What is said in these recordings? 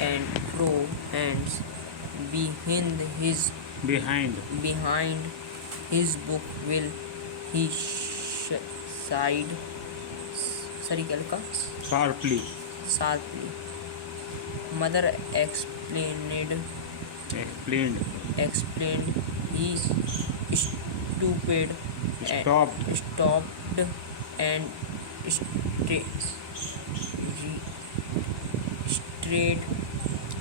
and fro hands behind his behind behind his book will he sighed sorry क्या लिखा sharply sharply. Mother explained explained he stupid stopped and straight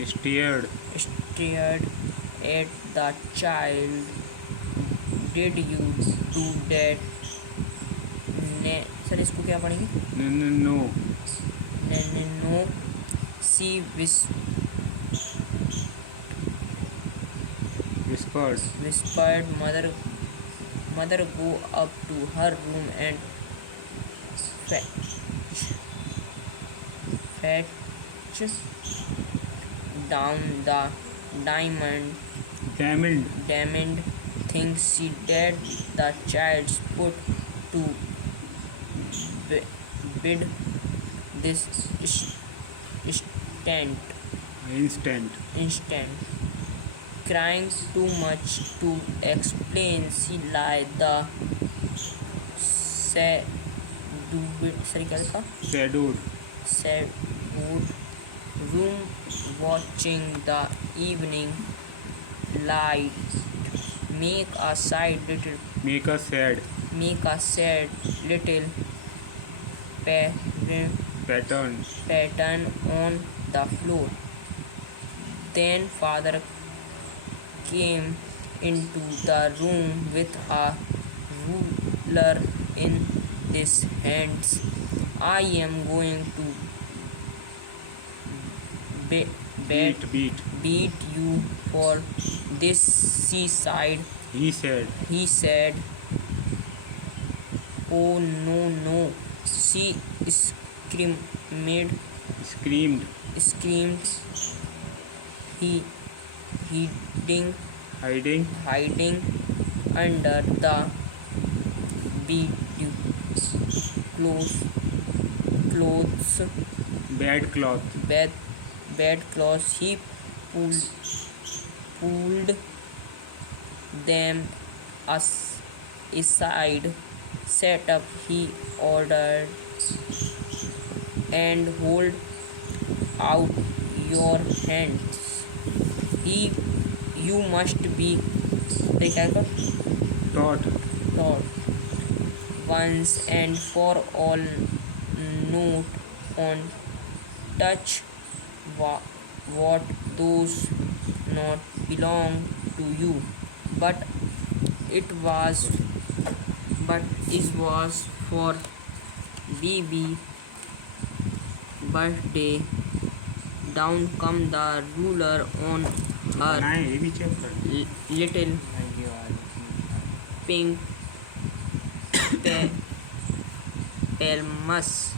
stared stared at the child. Did you do that? Sir इसको क्या पढ़ेंगे? no No. She whispered. Mother go up to her room and fetch down the diamond things she did. The child put to bed this instant. Crying too much to explain, she lied the shadowed room watching the evening light make a sad little pattern on the floor. Then father came into the room with a ruler in his hands. I am going to beat you for this, he said. Oh no, she screamed, hiding under the bedclothes. He pulled them aside. Set up, he ordered, and hold out your hands. You must be taught once and for all. Not on touch what those not belong to you. But it was for baby birthday. Down come the ruler on her little pink pelmas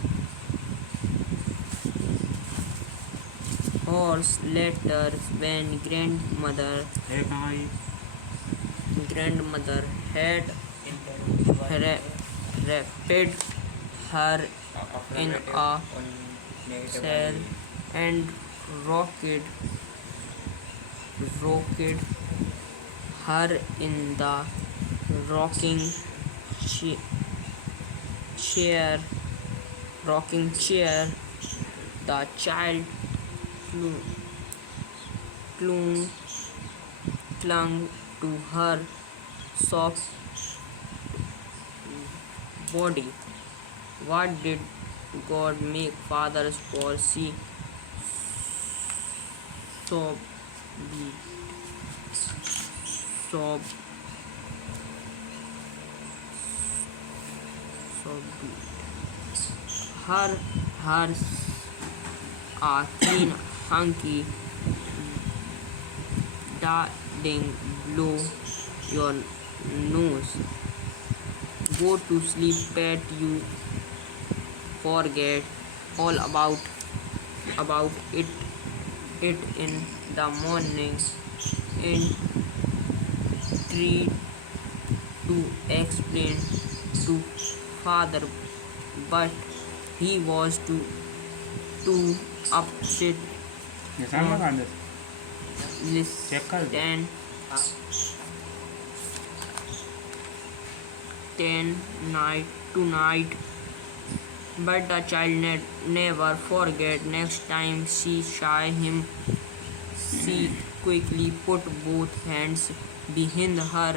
horse. Later when grandmother had wrapped her in a cell and rocked her in the rocking chair. The child clung to her soft body. What did God make fathers for? She sobbed. Hers a clean hunky. Darling, blow your nose. Go to sleep, pet. You forget all about it in the morning. And tried to explain to father, but he was too upset. निशान लगा दे। Check कर दे। listen 10 night tonight, but the child never forget. Next time she saw him, she quickly put both hands behind her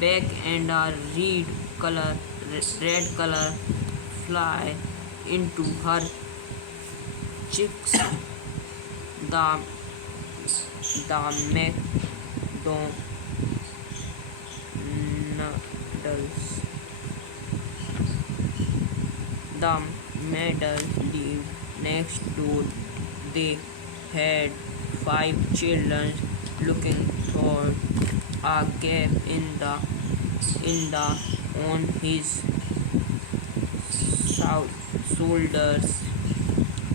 back and a red color fly into her cheeks. The McDonald's The Meadows lived next door. They had 5 children. Looking through a gap in the on his shoulders.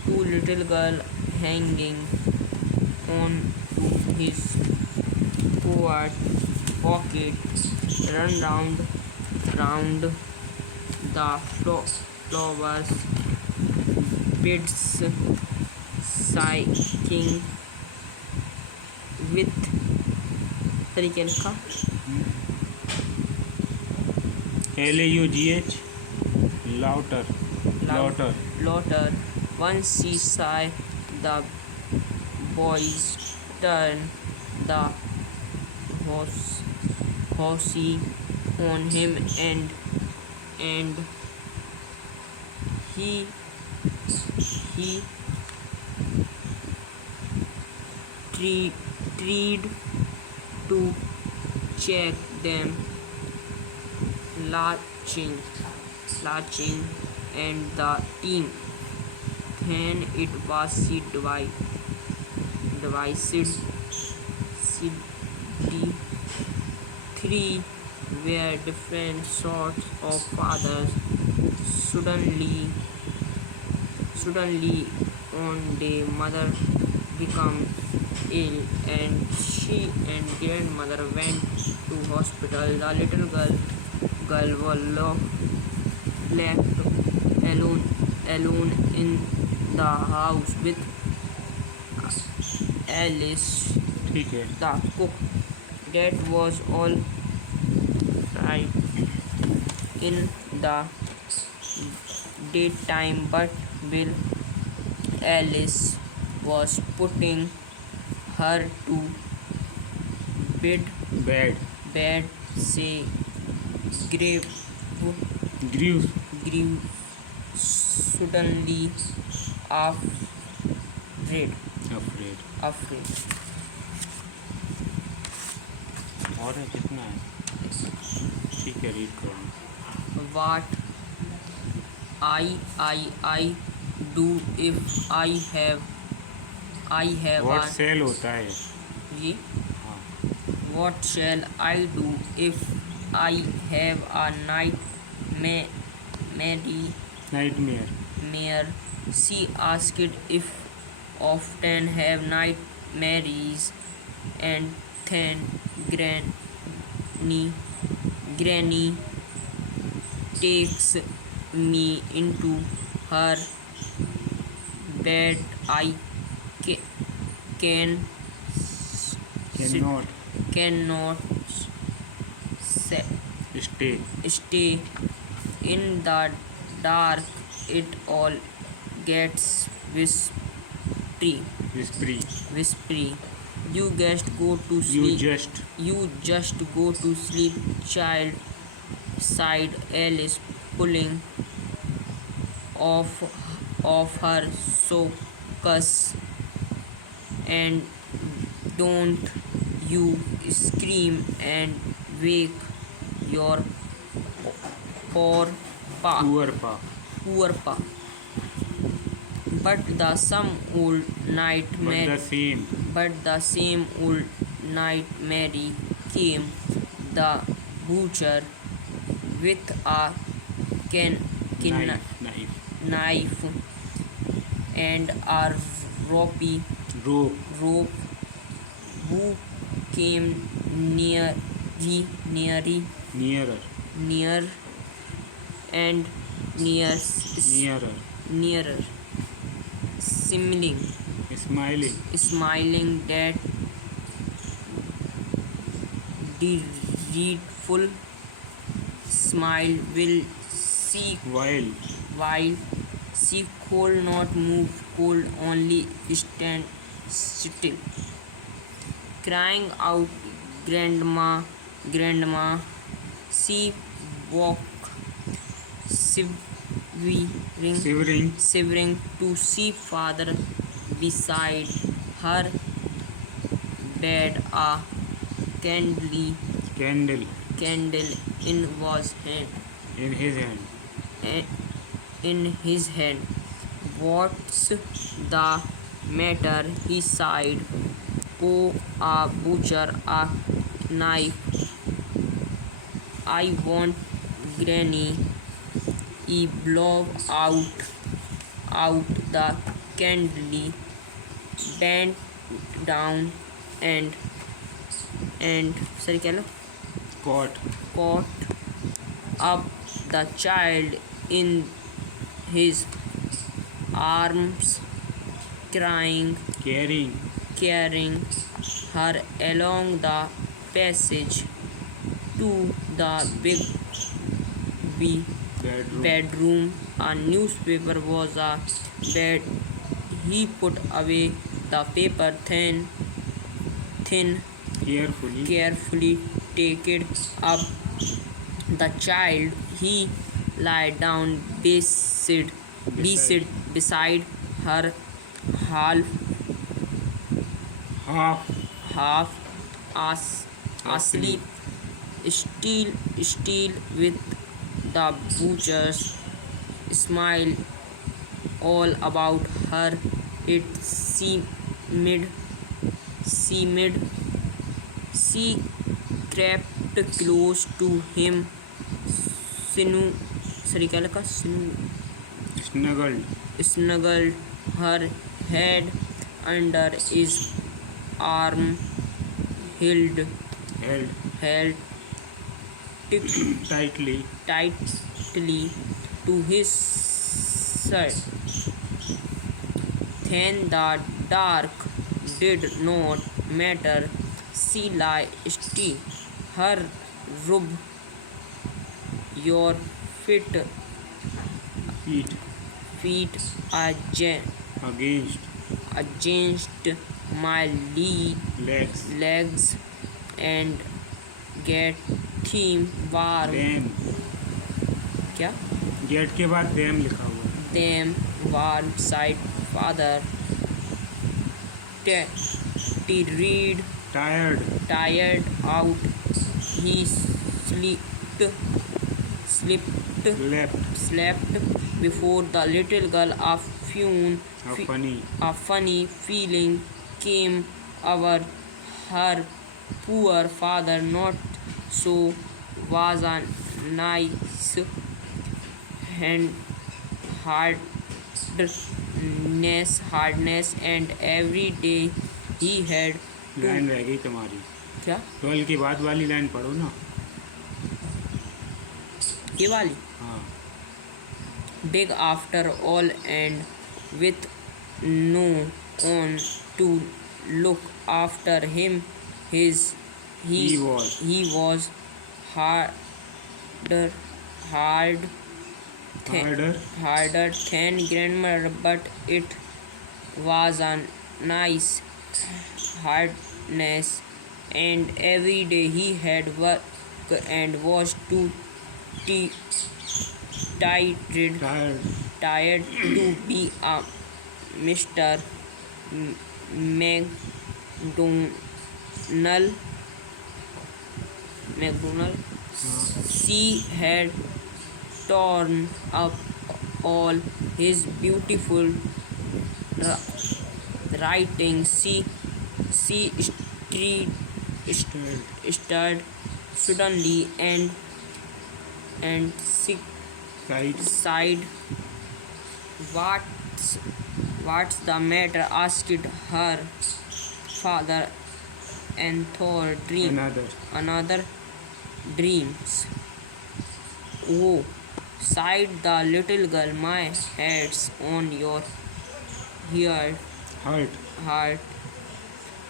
Two little girls hanging on to his coat pocket. Run round the flowers beds, sighing with तरीके लिखा LAUGH louder. laughter. Once she saw the boys turn the horsey on him, and he tried to check them, latching and the team. Then it was she devised the three were different sorts of fathers. Suddenly one day mother became ill, and she and grandmother went to hospital. The little girl was left alone in the house with Alice, ठीक है। the cook. That was all right in the daytime, but Bill Alice was putting her to bed say grave suddenly afraid. और है कितना है? ठीक है, read करो। What I do if I have What a cell होता है? ये हाँ। What shall I do if I have a nightmare? She asked if often have nightmares, and then Granny takes me into her bed. I cannot stay in the dark. It all gets whispery. You just go to sleep. You just go to sleep, child, sighed Alice, pulling off her socks. And don't you scream and wake your poor pa. But the same old nightmare came. The butcher with a knife and a rope who came nearer and nearer, smiling that dreadful smile will seek while she could not move, could only stand still, crying out, "Grandma, Grandma!" She woke, shivering to see father beside her bed, a Candle candle in his hand. in his hand. "What's the matter?" he sighed. "Oh, a butcher, a knife. I want Granny." He blew out the candle, bent down and sorry, क्या लो? Caught up the child in his arms, carrying her along the passage to the big bedroom. A newspaper was a bed. He put away the paper thin, carefully take it up the child. He lay down beside her, half asleep, still with the butcher's smile all about her. It seemed she crept close to him, snuggled her head under his arm, held tightly to his shirt. Then the dark did not matter. She lay still, her rub your feet against my legs and get him warm. क्या? Gate के बाद them लिखा हुआ है. Them warm side father. Read tired out. He slept before the little girl. A funny feeling came over her. Poor father, not so, was a nice and hardness, and every day he had to. Line रह गई तुम्हारी. क्या? 12 के बाद वाली line पढ़ो ना. ये वाली? हाँ. Dig after all, and with no one to look after him, he was harder than grandmother, but it was a nice hardness, and every day he had work and was too tired to be a Mr. McDonald. She had torn up all his beautiful writing. She stirred suddenly and sighed. What's the matter?" asked her father. "Another dreams." "Oh," sighed the little girl, "my head's on your Heart.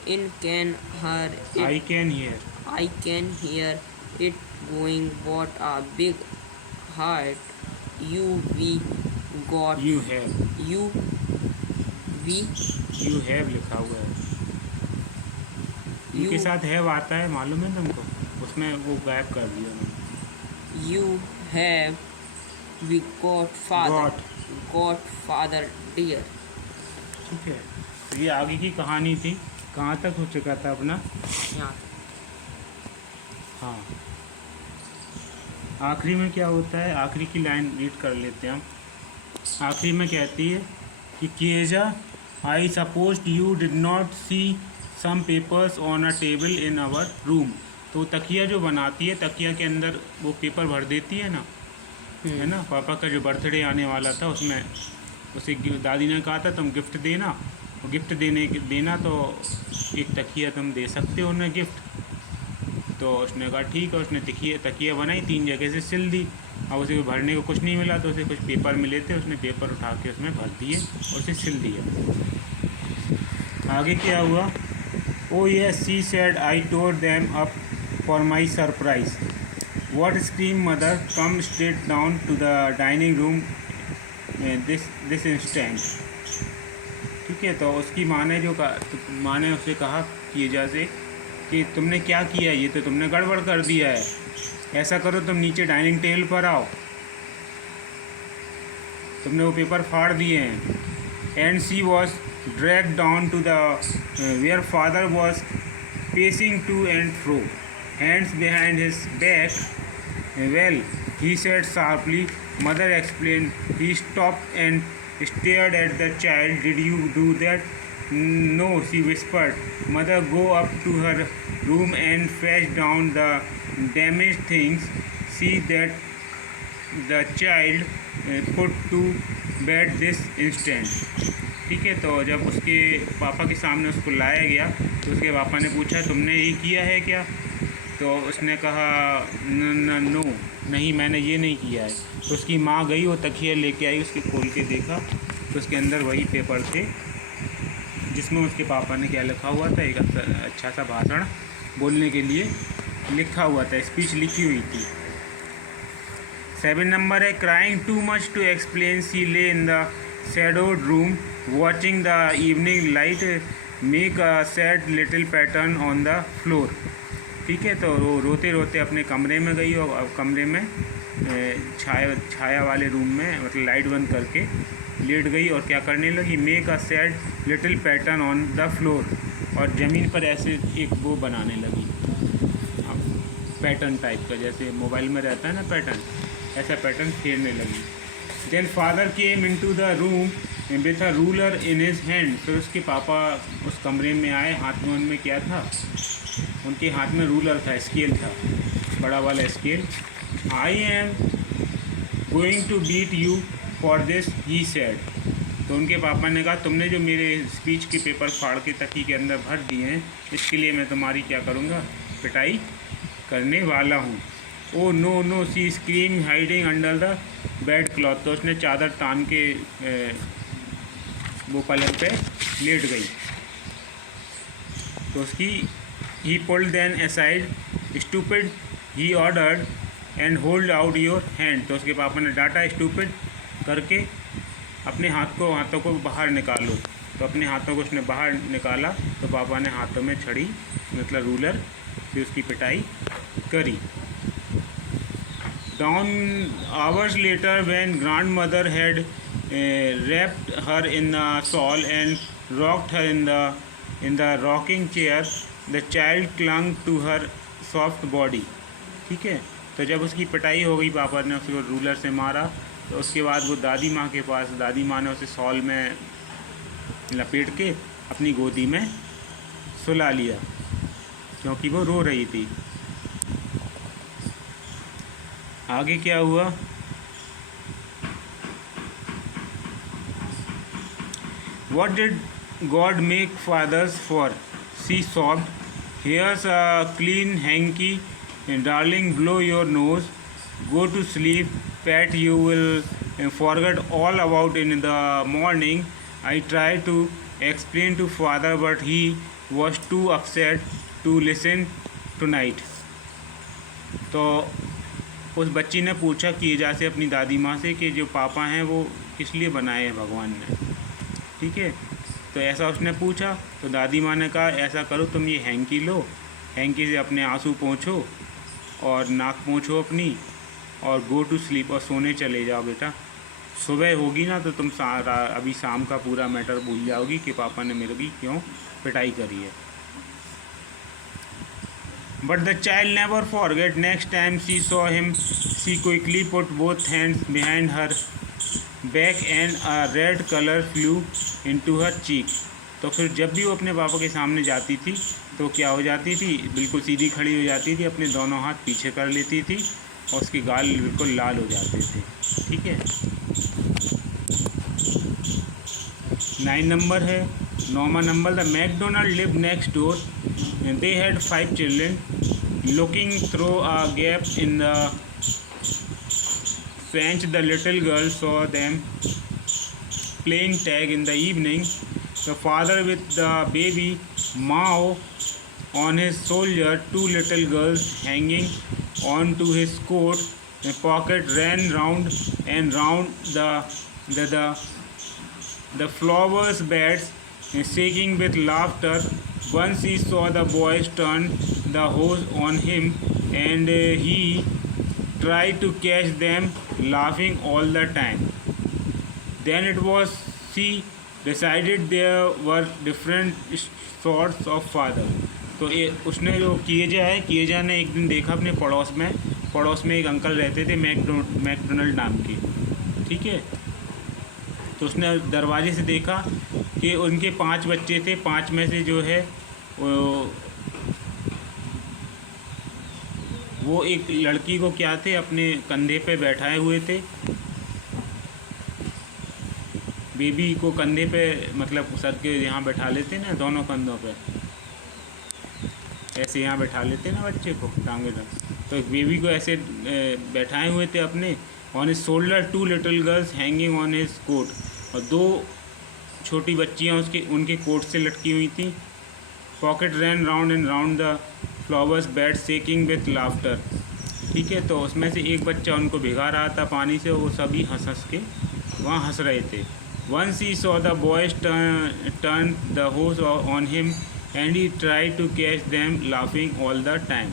In can hear it. I can hear. I can hear it going. What a big heart we got. You have. You we You have लिखा हुआ है। You के you साथ have आता है, मालूम है तुमको? उसमें वो गायब कर दिया उन्होंने। you have we got father dear. ठीक है, तो ये आगे की कहानी थी। कहाँ तक हो चुका था अपना? यहाँ हाँ, आखिरी में क्या होता है? आखिरी की लाइन रीड कर लेते हैं हम। आखिरी में कहती है कि केजा, I suppose you did not see some papers on a table in our room. तो तकिया जो बनाती है, तकिया के अंदर वो पेपर भर देती है ना, है ना। पापा का जो बर्थडे आने वाला था उसमें उसे दादी ने कहा था तुम गिफ्ट देना, और गिफ्ट देना तो एक तकिया तुम दे सकते हो उन्हें गिफ्ट। तो उसने कहा ठीक है। उसने तकिया बनाई, 3 जगह से सिल दी। अब उसे भरने को कुछ नहीं मिला तो उसे कुछ पेपर मिले थे, उसने पेपर उठा के उसमें भर दिए और उसे सिल दिया। आगे क्या हुआ? Oh yes she said I tore them up for my surprise. What scream mother, come straight down to the dining room this instant. ठीक है, तो उसकी माँ ने माँ ने उसे कहा कीजा से कि तुमने क्या किया, ये तो तुमने गड़बड़ कर दिया है। ऐसा करो तुम नीचे डाइनिंग टेबल पर आओ, तुमने वो पेपर फाड़ दिए हैं। And she was drag down to the where father was pacing to and fro, hands behind his back. Well, he said sharply. Mother explained. He stopped and stared at the child. Did you do that? No, she whispered. Mother, go up to her room and fetch down the damaged things. See that the child put to bed this instant. ठीक है, तो जब उसके पापा के सामने उसको लाया गया तो उसके पापा ने पूछा तुमने ये किया है क्या? तो उसने कहा नो, नहीं मैंने ये नहीं किया है। तो उसकी माँ गई, वो तकिया लेके आई, उसके खोल के देखा तो उसके अंदर वही पेपर थे जिसमें उसके पापा ने क्या लिखा हुआ था, एक अच्छा सा भाषण बोलने के लिए लिखा हुआ था, स्पीच लिखी हुई थी। 7 नंबर है crying too much to explain she lay in the shadowed room watching the evening light make a sad little pattern on the floor। ठीक है, तो रोते रोते अपने कमरे में गई और कमरे में छाया वाले रूम में मतलब लाइट बंद करके लेट गई और क्या करने लगी, make a sad little pattern on the floor, और ज़मीन पर ऐसे एक वो बनाने लगी पैटर्न टाइप का, जैसे मोबाइल में रहता है ना पैटर्न, ऐसा पैटर्न खेलने लगी। Then father came into the room with a ruler in his hand. फिर उसके पापा उस कमरे में आए, हाथ में उनमें क्या था, उनके हाथ में रूलर था, स्केल था, बड़ा वाला scale. I am going to beat you for this he said. तो उनके पापा ने कहा तुमने जो मेरे स्पीच के पेपर फाड़ के तकी के अंदर भर दिए हैं, इसके लिए मैं तुम्हारी क्या करूँगा, पिटाई करने वाला हूँ। Oh no no, she scream hiding under the bed cloth. तो उसने चादर तान के वो पलंग पे लेट गई। तो उसकी he pulled them aside stupid he ordered and hold out your hand. तो उसके पापा ने डांटा स्टूपिड करके अपने हाथों को बाहर निकालो। तो अपने हाथों को उसने बाहर निकाला तो पापा ने हाथों में छड़ी मतलब रूलर से उसकी पिटाई करी। Down hours later, when grandmother had wrapped her in a shawl and rocked her in the rocking chair, the child clung to her soft body। ठीक है, तो जब उसकी पिटाई हो गई, पापा ने उसको रूलर से मारा, तो उसके बाद वो दादी माँ के पास, दादी माँ ने उसे शॉल में लपेट के अपनी गोदी में सुला लिया क्योंकि वो रो रही थी। आगे क्या हुआ, What did God make fathers for? She sobbed. Here's a clean hanky, darling, blow your nose, go to sleep, Pat, you will forget all about in the morning. I try to explained to father, but he was too upset to listen tonight. तो उस बच्ची ने पूछा कीजा से अपनी दादी माँ से कि जो पापा हैं वो किस लिए बनाए हैं भगवान ने, ठीक है। तो ऐसा उसने पूछा तो दादी माँ ने कहा ऐसा करो तुम ये हैंकी लो, हैंकी से अपने आंसू पोंछो और नाक पोंछो अपनी और गो टू स्लीप और सोने चले जाओ बेटा। सुबह होगी ना तो तुम अभी शाम का पूरा मैटर भूल जाओगी कि पापा ने मेरे की क्यों पिटाई करी है। But the child never forget. Next time she saw him, she quickly put both hands behind her back and a red color flew into her cheek. तो फिर जब भी वो अपने पापा के सामने जाती थी तो क्या हो जाती थी, बिल्कुल सीधी खड़ी हो जाती थी, अपने दोनों हाथ पीछे कर लेती थी और उसके गाल बिल्कुल लाल हो जाते थे, ठीक है। 9 नंबर है। 9वां number, the McDonald live next door, they had 5 children, looking through a gap in the fence the little girl saw them playing tag in the evening, the father with the baby माओ on his shoulder, 2 little girls hanging on to his coat pocket ran round and round the flowers beds, shaking with laughter. Once he saw the boys turn the hose on him and he tried to catch them, laughing all the time. Then it was she decided there were different sorts of father. तो ये उसने जो किएजा ने एक दिन देखा अपने पड़ोस में एक अंकल रहते थे मैकडोनल्ड नाम के, ठीक है। तो उसने दरवाजे से देखा कि उनके 5 बच्चे थे, 5 में से जो है वो एक लड़की को क्या थे अपने कंधे पे बैठाए हुए थे, बेबी को कंधे पे मतलब सर के यहाँ बैठा लेते ना, दोनों कंधों पे ऐसे यहाँ बैठा लेते ना बच्चे को टांगे तक, तो बेबी को ऐसे बैठाए हुए थे अपने। On his shoulder 2 little girls hanging on his coat, और 2 छोटी बच्चियाँ उनके कोट से लटकी हुई थी। Pocket ran round and round the flowers bed shaking with laughter, ठीक है। तो उसमें से एक बच्चा उनको भिगा रहा था पानी से, वो सभी हंस के वहाँ हंस रहे थे। Once he saw the boys turn the hose on him and he tried to catch them, laughing all the time.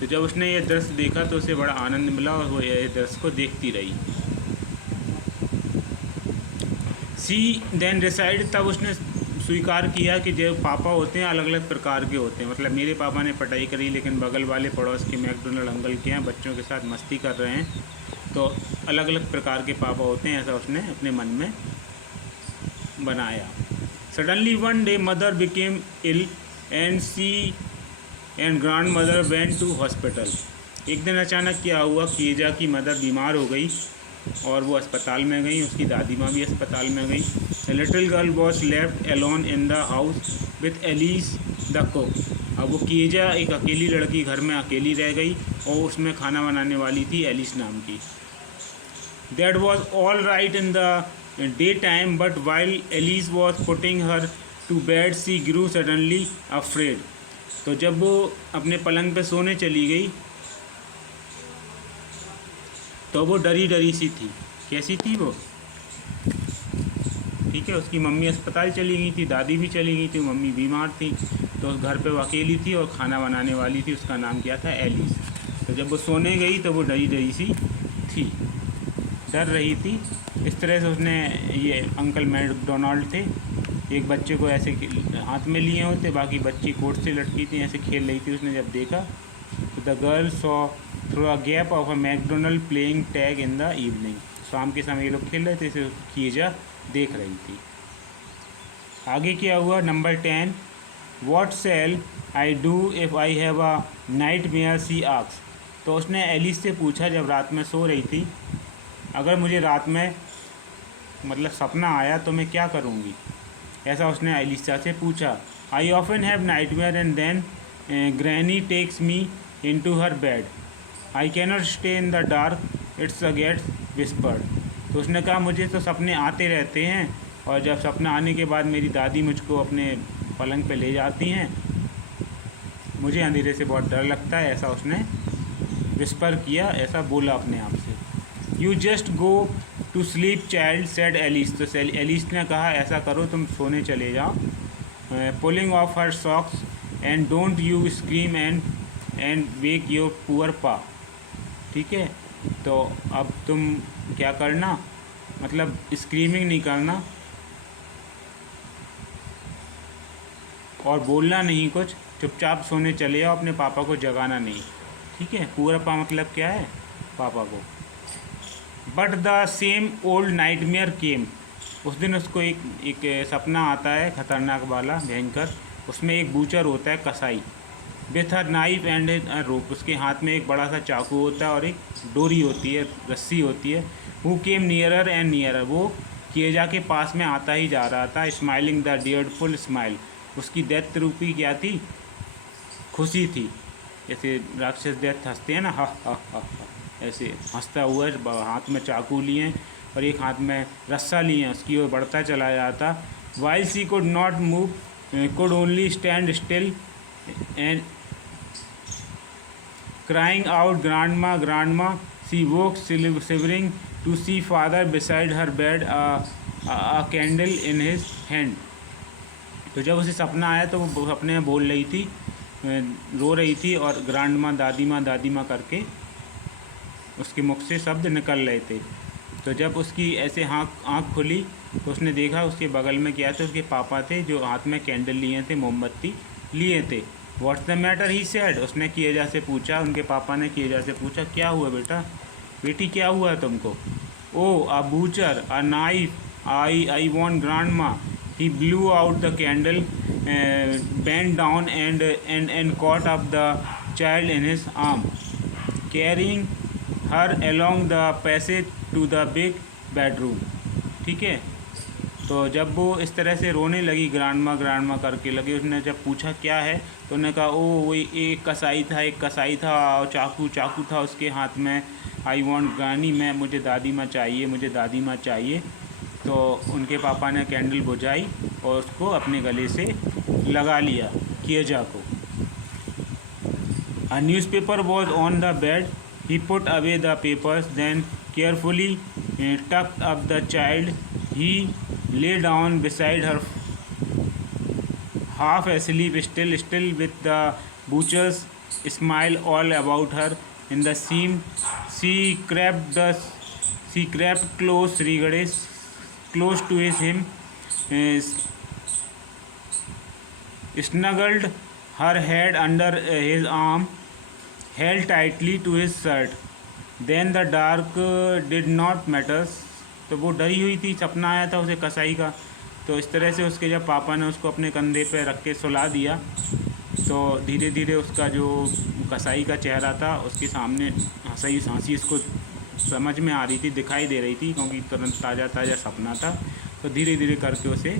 तो जब उसने ये दृश्य देखा तो उसे बड़ा आनंद मिला और वो ये दृश्य को देखती रही। She then decided, तब उसने स्वीकार किया कि जो पापा होते हैं अलग अलग प्रकार के होते हैं, मतलब मेरे पापा ने पिटाई करी लेकिन बगल वाले पड़ोस के मैकडोनल्ड अंकल के हैं बच्चों के साथ मस्ती कर रहे हैं, तो अलग अलग प्रकार के पापा होते हैं, ऐसा उसने अपने मन में बनाया। Suddenly one day mother became ill and she and grandmother went to hospital. एक दिन अचानक क्या हुआ, कीजा की मदर बीमार हो गई और वो अस्पताल में गई, उसकी दादी माँ भी अस्पताल में गई। The little girl was left alone in the house with Alice the cook. अब वो कीजा एक अकेली लड़की घर में अकेली रह गई और उसमें खाना बनाने वाली थी एलिस नाम की। That was all right in the daytime, but while Alice was putting her to bed, she grew suddenly afraid. तो जब वो अपने पलंग पे सोने चली गई तो वो डरी डरी सी थी। कैसी थी वो, ठीक है। उसकी मम्मी अस्पताल चली गई थी, दादी भी चली गई थी, मम्मी बीमार थी, तो उस घर पे वो अकेली थी और खाना बनाने वाली थी, उसका नाम क्या था, एलिस। तो जब वो सोने गई तो वो डरी डरी सी थी, डर रही थी। इस तरह से उसने, ये अंकल मैकडोनल्ड थे, एक बच्चे को ऐसे हाथ में लिए होते, बाकी बच्ची कोट से लटकी थी, ऐसे खेल रही थी। उसने जब देखा तो the girl saw through a gap of a McDonald playing tag in the evening. शाम के समय ये लोग खेल रहे थे, इसे कीजा देख रही थी। आगे क्या हुआ, number 10, what shall I do if I have a nightmare, she asked. तो उसने एलिस से पूछा जब रात में सो रही थी, अगर मुझे रात में मतलब सपना आया तो मैं क्या करूँगी, ऐसा उसने एलिसा से पूछा। I often have nightmare and then granny takes me in to her bed, I cannot stay in the dark, it's a gets whispered. तो उसने कहा मुझे तो सपने आते रहते हैं और जब सपना आने के बाद मेरी दादी मुझको अपने पलंग पे ले जाती हैं, मुझे अंधेरे से बहुत डर लगता है, ऐसा उसने विस्पर किया, ऐसा बोला अपने आप से। You just go to sleep child said Alice. तो एलिस ने कहा ऐसा करो, तुम सोने चले जाओ। Pulling off her socks and don't you scream and wake your poor pa. ठीक है, तो अब तुम क्या करना, मतलब स्क्रीमिंग नहीं करना और बोलना नहीं कुछ, चुपचाप सोने चले जाओ, अपने पापा को जगाना नहीं। ठीक है, पुअर पा मतलब क्या है, पापा को। But the same old nightmare came. उस दिन उसको एक सपना आता है खतरनाक वाला, भयंकर। उसमें एक बूचर होता है, कसाई, with a knife and a rope. उसके हाथ में एक बड़ा सा चाकू होता है और एक डोरी होती है, रस्सी होती है। Who came nearer and nearer. वो किएजा के पास में आता ही जा रहा था, स्माइलिंग द डियरफुल स्माइल। उसकी डेथ रूपी क्या थी, खुशी थी। जैसे राक्षस डेथ हंसते हैं ना, हा हा हा हा, ऐसे हंसता हुआ हाथ में चाकू लिए और एक हाथ में रस्सा लिए, उसकी ओर बढ़ता चला जाता। While she could not move, could only stand still and crying out grandma grandma, she woke shivering to see father beside her bed, a candle in his hand. तो जब उसे सपना आया तो वो अपने में बोल रही थी, रो रही थी, और दादी माँ करके उसके मुख से शब्द निकल रहे थे। तो जब उसकी ऐसे आँख खुली तो उसने देखा उसके बगल में क्या थे, उसके पापा थे जो हाथ में कैंडल लिए थे, मोमबत्ती लिए थे। What's the matter he said. उसने किएजा से पूछा, उनके पापा ने किएजा से पूछा क्या हुआ बेटा, बेटी क्या हुआ है तुमको। Oh a butcher a knife I want grandma. He blew out the candle, bend down and caught up the child in his arm, carrying her along the passage to the big bedroom. ठीक है, तो जब वो इस तरह से रोने लगी, ग्रांडमा करके लगे, उसने जब पूछा क्या है तो उन्होंने कहा ओ वो एक कसाई था और चाकू था उसके हाथ में। आई वॉन्ट ग्रानी, मुझे दादी माँ चाहिए। तो उनके पापा ने कैंडल बुझाई और उसको अपने गले से लगा लिया किएजा को। A newspaper was on the bed, he put away the papers, then carefully tucked up the child. He lay down beside her, half asleep, still with the butcher's smile all about her. In the seam, she crept close to him, snuggled her head under his arm, held tightly to his shirt. Then the dark did not matter. तो वो डरी हुई थी, सपना आया था उसे कसाई का। तो इस तरह से उसके जब पापा ने उसको अपने कंधे पे रख के सुला दिया तो धीरे धीरे उसका जो कसाई का चेहरा था उसके सामने हंसी उसको समझ में आ रही थी, दिखाई दे रही थी, क्योंकि तुरंत ताज़ा सपना था। तो धीरे धीरे करके उसे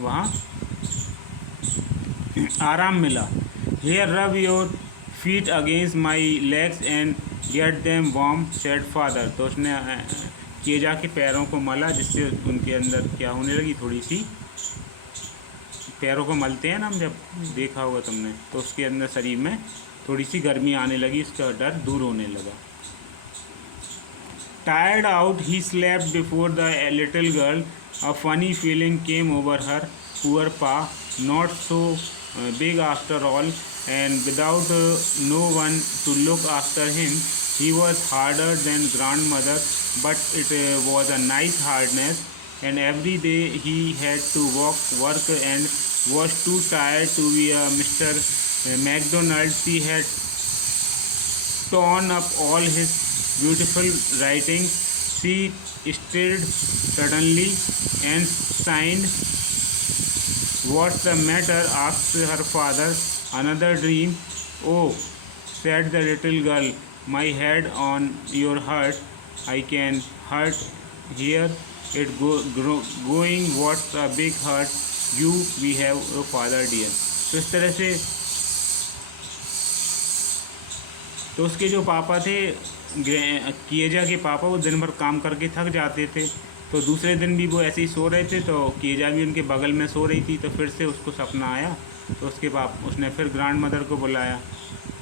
वहाँ आराम मिला। Here rub your feet against my legs and get them warm, said father. तो उसने किएजा के पैरों को मला, जिससे उनके अंदर क्या होने लगी, थोड़ी सी, पैरों को मलते हैं ना हम, जब देखा होगा तुमने, तो उसके अंदर शरीर में थोड़ी सी गर्मी आने लगी, उसका डर दूर होने लगा। Tired out, he slept before the little girl. A funny feeling came over her. Poor Pa, not so big after all, and without no one to look after him. He was harder than grandmother, but it was a nice hardness, and every day he had to work and was too tired to be a Mr. McDonald. He had torn up all his beautiful writings. She stirred suddenly and signed. What's the matter? asked her father. Another dream? Oh, said the little girl, my head on your heart. I can hurt hear it going. What's a big hurt? You, we have a father dear. तो इस तरह से तो उसके जो पापा थे, किएजा के पापा, वो दिन भर काम करके थक जाते थे, तो दूसरे दिन भी वो ऐसे ही सो रहे थे, तो कीजा भी उनके बगल में सो रही थी, तो फिर से उसको सपना आया। तो उसने फिर ग्रैंड मदर को बुलाया,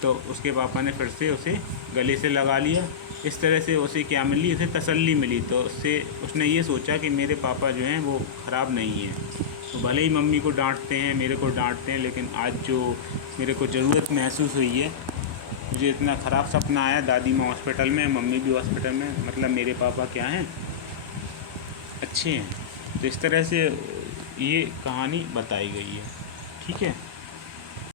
तो उसके पापा ने फिर से उसे गले से लगा लिया। इस तरह से उसे क्या मिली, उसे तसल्ली मिली। तो उसने ये सोचा कि मेरे पापा जो हैं वो ख़राब नहीं हैं। तो भले ही मम्मी को डांटते हैं, मेरे को डांटते हैं, लेकिन आज जो मेरे को ज़रूरत महसूस हुई है, मुझे इतना ख़राब सपना आया, दादी माँ हॉस्पिटल में, मम्मी भी हॉस्पिटल में, मतलब मेरे पापा क्या हैं, अच्छे हैं। तो इस तरह से ये कहानी बताई गई है। ठीक है।